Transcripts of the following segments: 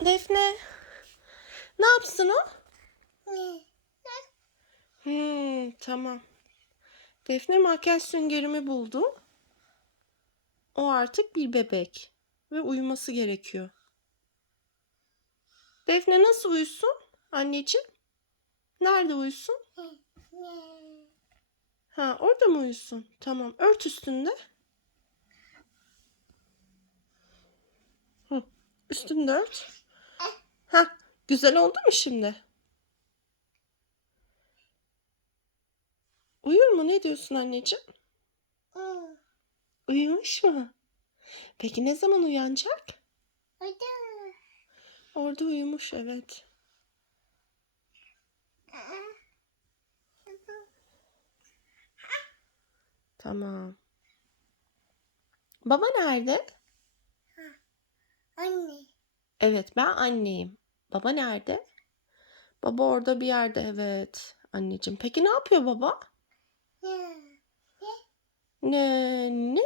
Defne. Ne yapsın o? Hmm, tamam. Defne makyaj süngerimi buldu. O artık bir bebek ve uyuması gerekiyor. Defne nasıl uyusun anneciğim? Nerede uyusun? Ha, orada mı uyusun? Tamam. Ört üstünde. Hı, üstünde ört. Ha, güzel oldu mu şimdi? Uyur mu? Ne diyorsun anneciğim? Uyumuş mu? Peki ne zaman uyanacak? Hadi. Orada uyumuş evet. Tamam. Baba nerede? Anne. Evet ben anneyim. Baba nerede? Baba orada bir yerde evet anneciğim. Peki ne yapıyor baba? Ne? Ne ne?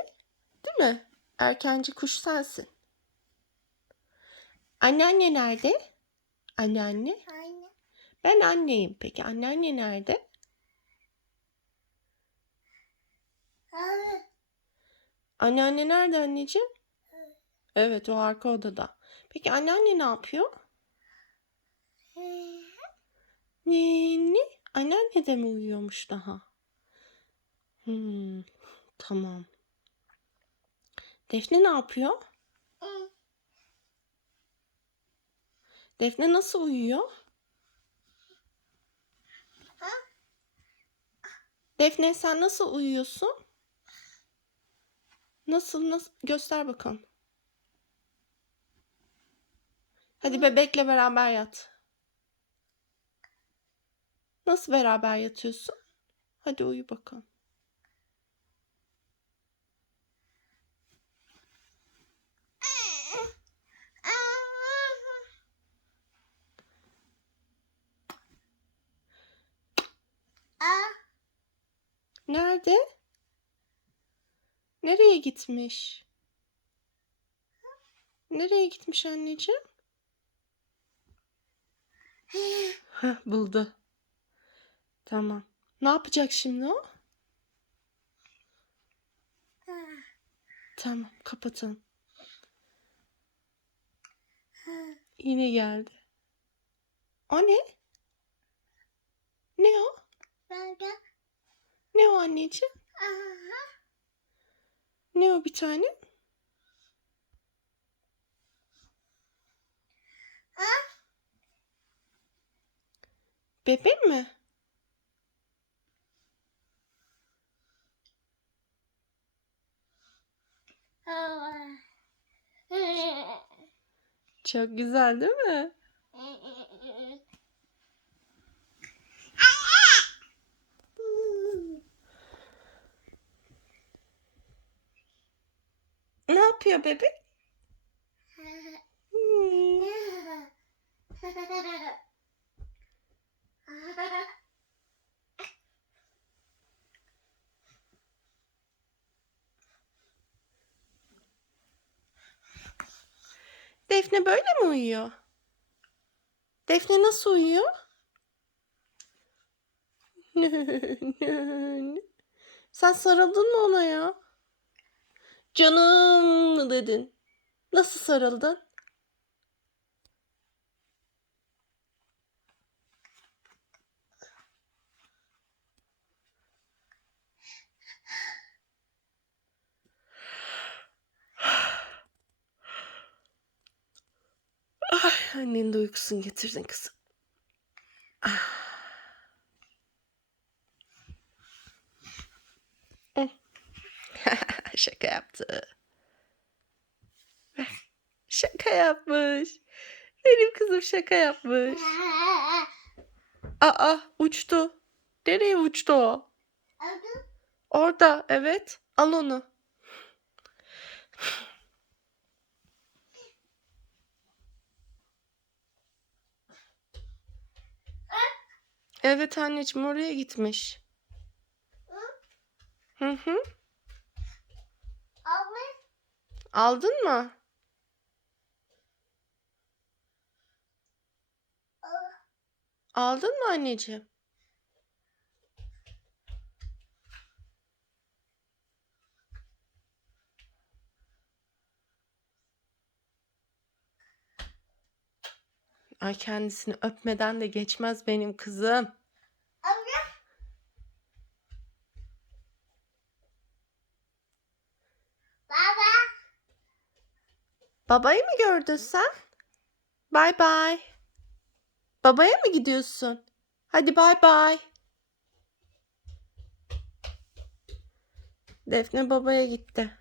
Değil mi? Erkenci kuş sensin. Anneanne nerede? Anneanne? Anne. Ben anneyim. Peki anneanne nerede? Anneanne nerede anneciğim? Evet o arka odada. Peki anneanne ne yapıyor? Hı. Ne ne? Anneanne de mi uyuyormuş daha? Hmm, tamam. Defne ne yapıyor? Defne nasıl uyuyor? Defne sen nasıl uyuyorsun? Nasıl nasıl göster bakalım. Hadi bebekle beraber yat. Nasıl beraber yatıyorsun? Hadi uyu bakalım. Nerede? Nereye gitmiş? Nereye gitmiş anneciğim? Heh, buldu. Tamam. Ne yapacak şimdi o? Tamam, kapatalım. Yine geldi. O ne? Ne o? Ne o anneciğim? Ne o bir tane? Ah. Bebe mi? Hava. Hı. Çok güzel değil mi? Ne yapıyor bebek? Hmm. Defne böyle mi uyuyor? Defne nasıl uyuyor? Sen sarıldın mı ona ya? Canım mı dedin? Nasıl sarıldın? Ay, annen de uykusunu getirdin kızım. Ah. Eh. Şaka yaptı. Şaka yapmış. Benim kızım şaka yapmış. Aa uçtu. Nereye uçtu o? Orada evet. Al onu. Evet anneciğim oraya gitmiş. Hı hı. Almış. Aldın mı? Aldın mı anneciğim? Ay kendisini öpmeden de geçmez benim kızım. Abla. Baba. Babayı mı gördün sen? Bay bay. Babaya mı gidiyorsun? Hadi bay bay. Defne babaya gitti.